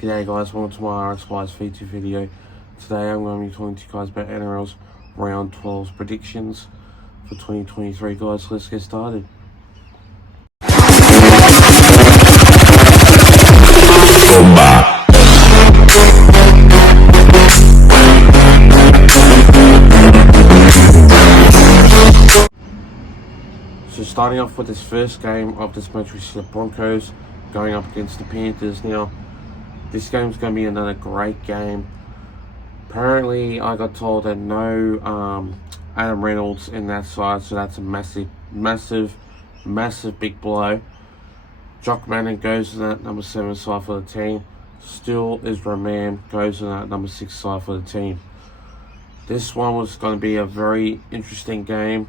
G'day guys, welcome to my RX Guys feature video. Today I'm going to be talking to you guys about Nrl's Round 12's predictions for 2023 guys. Let's get started. So starting off with this first game of this match, we see the Broncos going up against the Panthers. Now, this game's going to be another great game. Apparently, I got told that no Adam Reynolds in that side, so that's a massive big blow. Jock Manning goes in that number 7 side for the team. Still Israel Mann goes in that number 6 side for the team. This one was going to be a very interesting game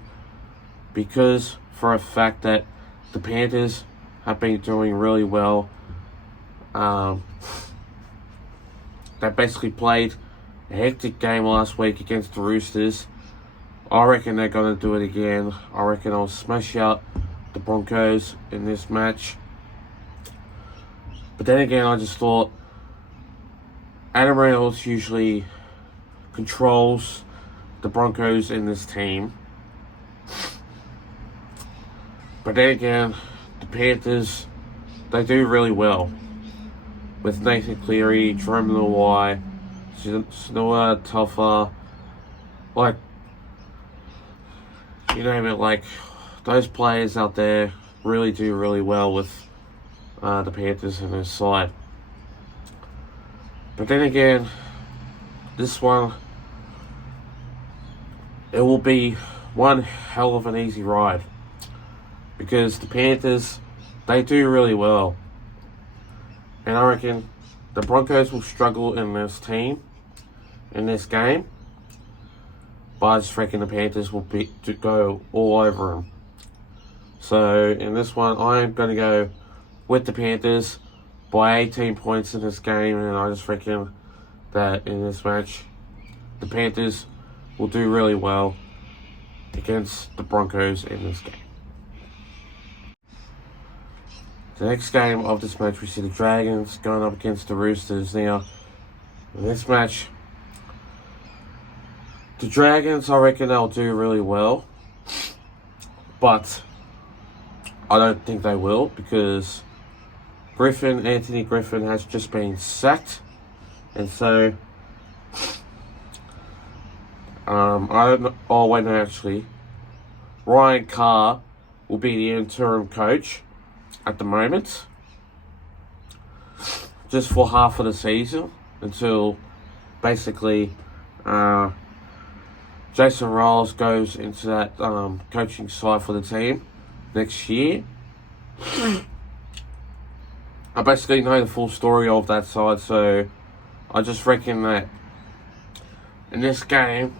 because for a fact that the Panthers have been doing really well. They basically played a hectic game last week against the Roosters. I reckon they're going to do it again. I reckon I'll smash out the Broncos in this match. But then again, I just thought Adam Reynolds usually controls the Broncos in this team. But then again, the Panthers, they do really well. With Nathan Cleary, Jerome Luai, Snowa, Tuffa, like, you name it, like, those players out there really do really well with the Panthers in their side. But then again, this one, it will be one hell of an easy ride. Because the Panthers, they do really well. And I reckon the Broncos will struggle in this team, in this game. But I just reckon the Panthers will go all over them. So in this one, I'm going to go with the Panthers by 18 points in this game. And I just reckon that in this match, the Panthers will do really well against the Broncos in this game. The next game of this match, we see the Dragons going up against the Roosters. Now, in this match, the Dragons, I reckon they'll do really well. But I don't think they will because Anthony Griffin has just been sacked. And so, Ryan Carr will be the interim coach at the moment, just for half of the season until basically Jason Riles goes into that coaching side for the team next year. I basically know the full story of that side, so I just reckon that in this game,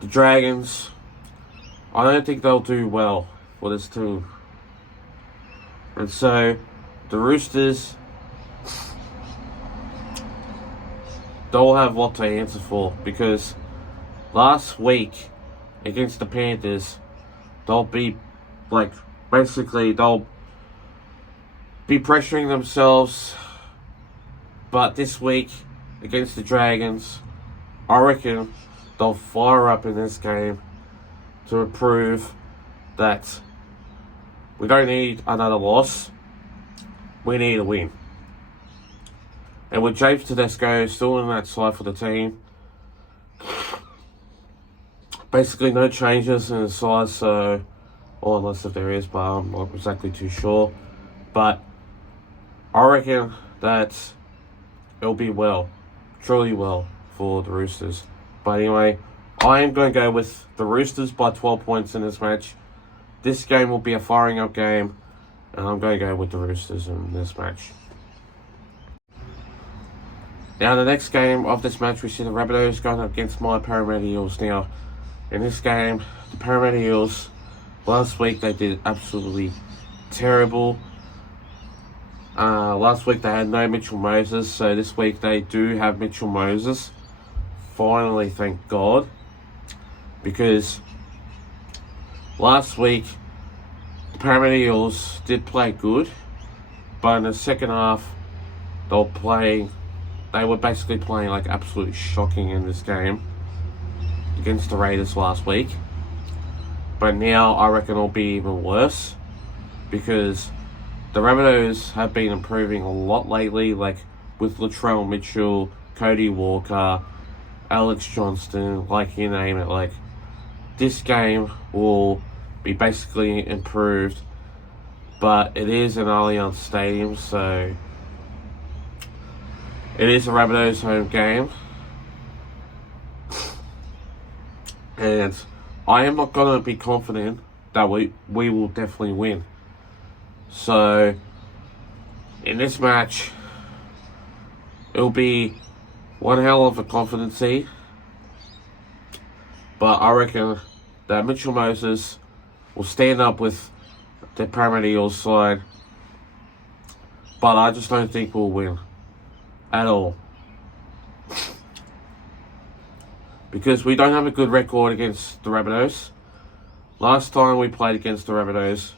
the Dragons, I don't think they'll do well for this team. And so, the Roosters, they'll have a lot to answer for because last week against the Panthers, they'll be pressuring themselves. But this week against the Dragons, I reckon they'll fire up in this game to prove that we don't need another loss. We need a win. And with James Tedesco still in that side for the team, basically no changes in the side, so, or unless if there is, but I'm not exactly too sure. But I reckon that it'll be truly well for the Roosters. But anyway, I am going to go with the Roosters by 12 points in this match. This game will be a firing up game, and I'm going to go with the Roosters in this match. Now, the next game of this match, we see the Rabbitohs going up against my Parramatta Eels. Now, in this game, the Parramatta Eels, last week they did absolutely terrible. Last week they had no Mitchell Moses, so this week they do have Mitchell Moses. Finally, thank God. Because last week, the Parramatta Eels did play good, but in the second half, They were basically playing like absolute shocking in this game against the Raiders last week. But now I reckon it'll be even worse because the Rabbitohs have been improving a lot lately, like with Latrell Mitchell, Cody Walker, Alex Johnston, like you name it. Like, this game will be basically improved, but it is an Allianz Stadium, so it is a Rabbitohs home game. And I am not going to be confident that we will definitely win. So, in this match, it'll be one hell of a confidency. But I reckon that Mitchell Moses will stand up with the Parramatta Eels side. But I just don't think we'll win at all. Because we don't have a good record against the Rabbitohs. Last time we played against the Rabbitohs,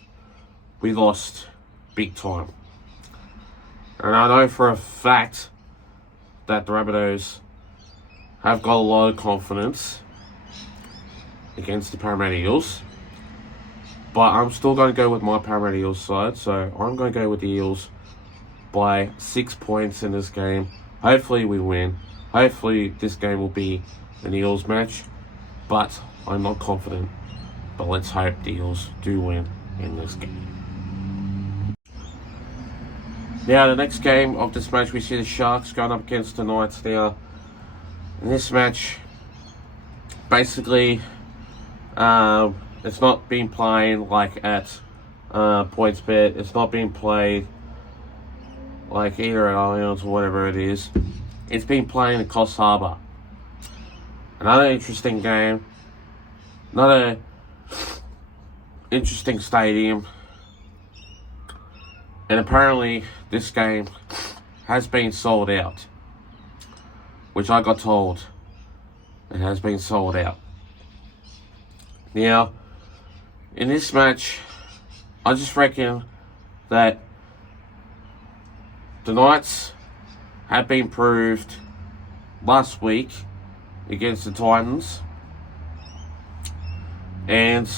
we lost big time. And I know for a fact that the Rabbitohs have got a lot of confidence against the Parramatta Eels. But I'm still going to go with my Parramatta Eels side. So I'm going to go with the Eels by 6 points in this game. Hopefully we win. Hopefully this game will be an Eels match. But I'm not confident. But let's hope the Eels do win in this game. Now the next game of this match, we see the Sharks going up against the Knights now. In this match, basically, it's not been playing like at PointsBet. It's not being played like either at Allianz or whatever it is. It's been playing at Coffs Harbour. Another interesting game. Another interesting stadium. And apparently this game has been sold out. Which I got told it has been sold out. Now, in this match, I just reckon that the Knights have been proved last week against the Titans. And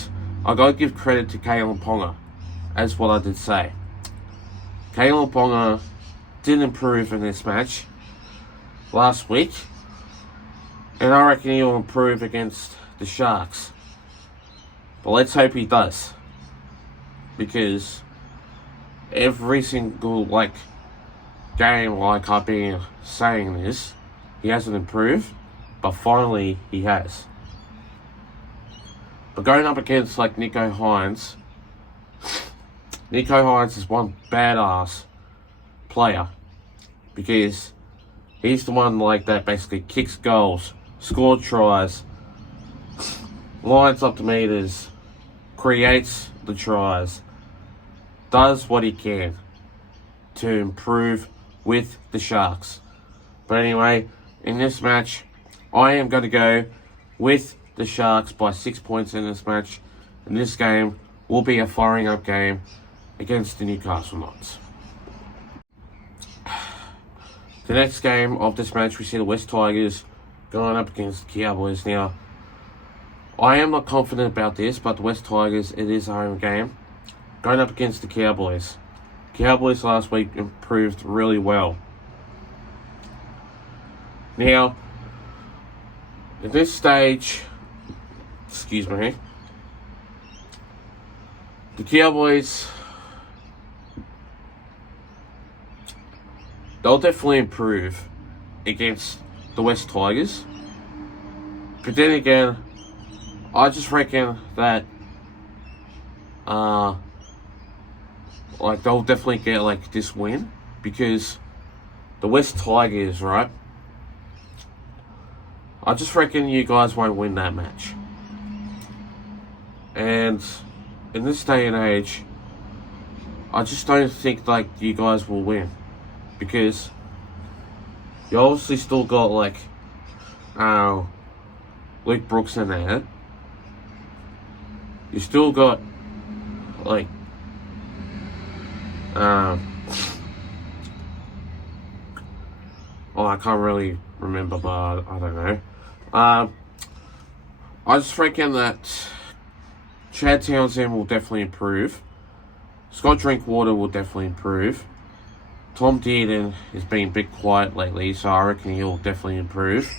I got to give credit to Kalen Ponga, as what I did say. Kalen Ponga did improve in this match last week. And I reckon he'll improve against the Sharks. But let's hope he does. Because every single game I've been saying this, he hasn't improved. But finally he has. But going up against Nico Hines. Nico Hines is one badass player. Because he's the one that basically kicks goals, scores tries, lines up the meters, creates the tries, does what he can to improve with the Sharks. But anyway, in this match, I am going to go with the Sharks by 6 points in this match. And this game will be a firing up game against the Newcastle Knights. The next game of this match, we see the West Tigers going up against the Cowboys. Now, I am not confident about this, but the West Tigers, it is a home game. Going up against the Cowboys. Cowboys last week improved really well. Now, at this stage, the Cowboys, they'll definitely improve against the West Tigers. But then again, I just reckon that they'll definitely get this win, because the West Tigers, right? I just reckon you guys won't win that match. And in this day and age, I just don't think you guys will win, because you obviously still got Luke Brooks in there. You still got Oh, I can't really remember, but I don't know. I just reckon that Chad Townsend will definitely improve. Scott Drinkwater will definitely improve. Tom Dearden has been a bit quiet lately, so I reckon he'll definitely improve.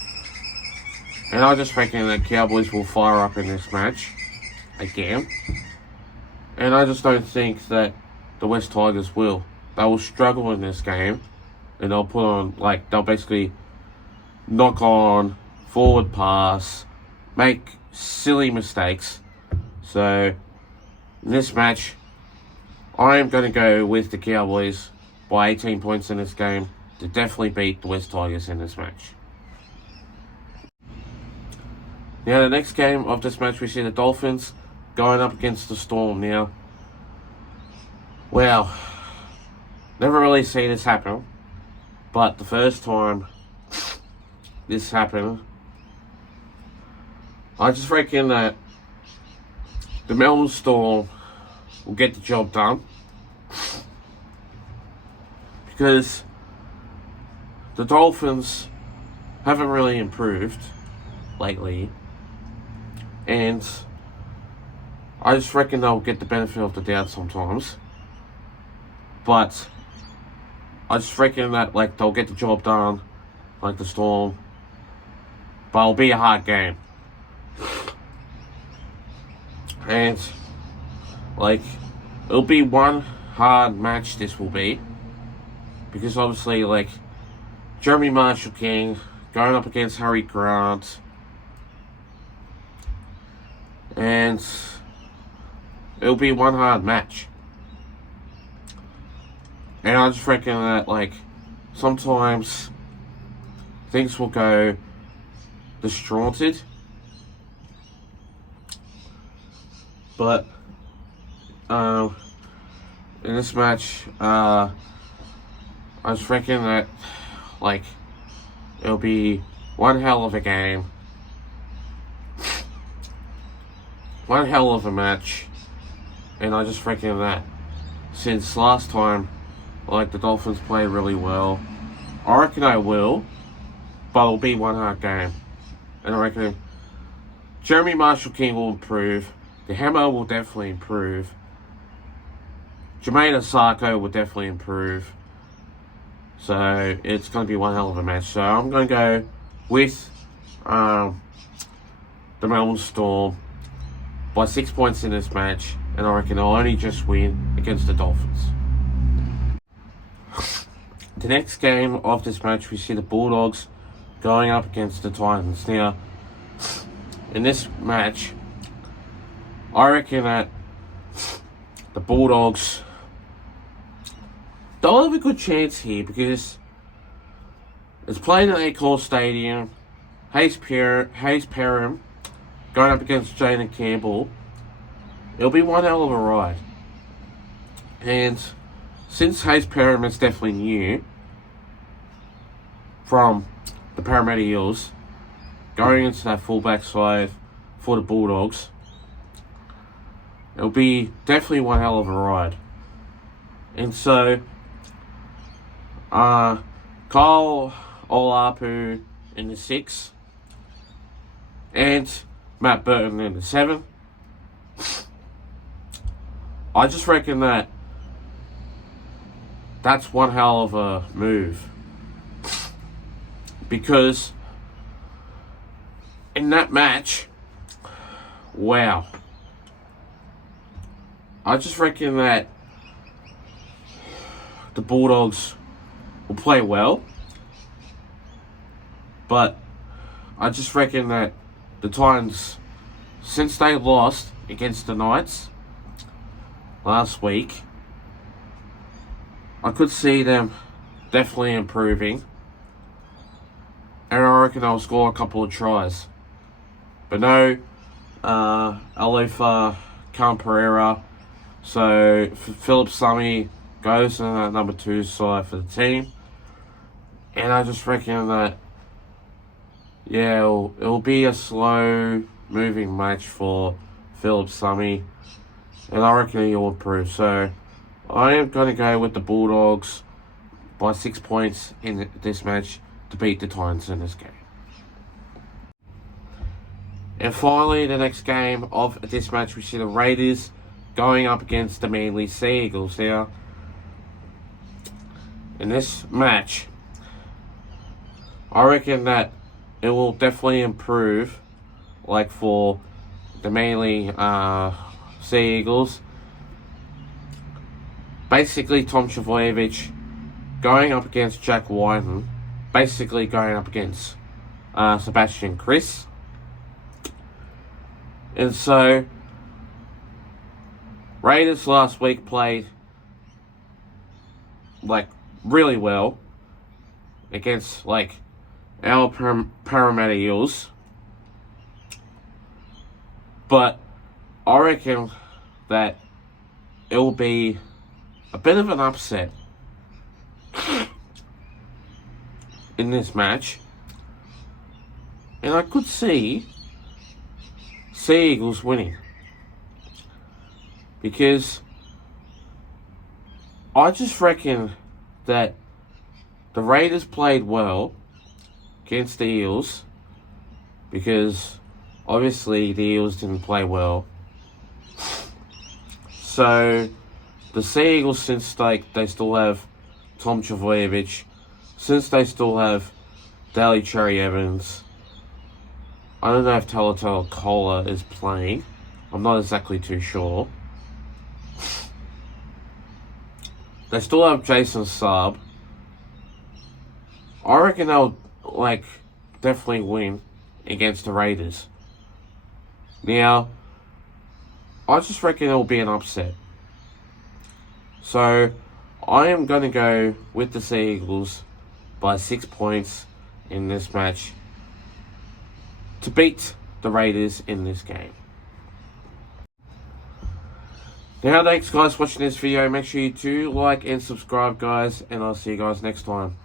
And I just reckon that Cowboys will fire up in this match again. And I just don't think that the West Tigers will. They will struggle in this game. And they'll put on, they'll basically knock on, forward pass, make silly mistakes. So, in this match, I am going to go with the Cowboys by 18 points in this game to definitely beat the West Tigers in this match. Now, the next game of this match, we see the Dolphins going up against the Storm. Now, well, never really seen this happen, but the first time this happened, I just reckon that the Melbourne Storm will get the job done, because the Dolphins haven't really improved lately, and I just reckon they'll get the benefit of the doubt sometimes. But I just reckon that they'll get the job done, like the Storm. But it'll be a hard game. And it'll be one hard match, this will be. Because obviously Jeremy Marshall King going up against Harry Grant. And it'll be one hard match. And I just reckon that sometimes things will go disjointed. But in this match, I just reckon that it'll be one hell of a game. One hell of a match. And I just reckon that since last time, the Dolphins played really well, I reckon I will, but it'll be one hard game. And I reckon Jeremy Marshall King will improve. The Hammer will definitely improve. Jermaine Asako will definitely improve. So it's going to be one hell of a match. So I'm going to go with the Melbourne Storm by 6 points in this match. And I reckon I'll only just win against the Dolphins. The next game of this match, we see the Bulldogs going up against the Titans. Now, in this match, I reckon that the Bulldogs, they'll have a good chance here because it's played at Accor Stadium. Hayes Perham going up against Jaden Campbell. It'll be one hell of a ride. And since Hayes Perham is definitely new from the Parramatta Eels, going into that fullback side for the Bulldogs, it'll be definitely one hell of a ride. And so, Kyle Olapu in the 6, and Matt Burton in the 7. I just reckon that that's one hell of a move. Because in that match, wow. I just reckon that the Bulldogs will play well. But I just reckon that the Titans, since they lost against the Knights last week, I could see them definitely improving. And I reckon they'll score a couple of tries. But no, Alifa Pereira. So Philip Summy goes to that number 2 side for the team. And I just reckon that, yeah, it'll be a slow moving match for Philip Summy. And I reckon he'll improve. So I am going to go with the Bulldogs by 6 points in this match to beat the Titans in this game. And finally, the next game of this match, we see the Raiders going up against the Manly Sea Eagles. Now, in this match, I reckon that it will definitely improve, like for the Manly Sea Eagles. Basically, Tom Trbojevic going up against Jack Wyden, basically going up against Sebastian Kris. And so, Raiders last week played like really well against like our Parramatta Eels, but I reckon that it will be a bit of an upset in this match, and I could see Sea Eagles winning, because I just reckon that the Raiders played well against the Eels, because obviously the Eels didn't play well. So the Sea Eagles, since they still have Tom Trbojevic, since they still have Daly Cherry Evans, I don't know if Talatala Kola is playing. I'm not exactly too sure. They still have Jason Saab. I reckon they'll definitely win against the Raiders. Now, I just reckon it'll be an upset. So, I am going to go with the Sea Eagles by 6 points in this match to beat the Raiders in this game. Now, thanks guys for watching this video. Make sure you do like and subscribe, guys, and I'll see you guys next time.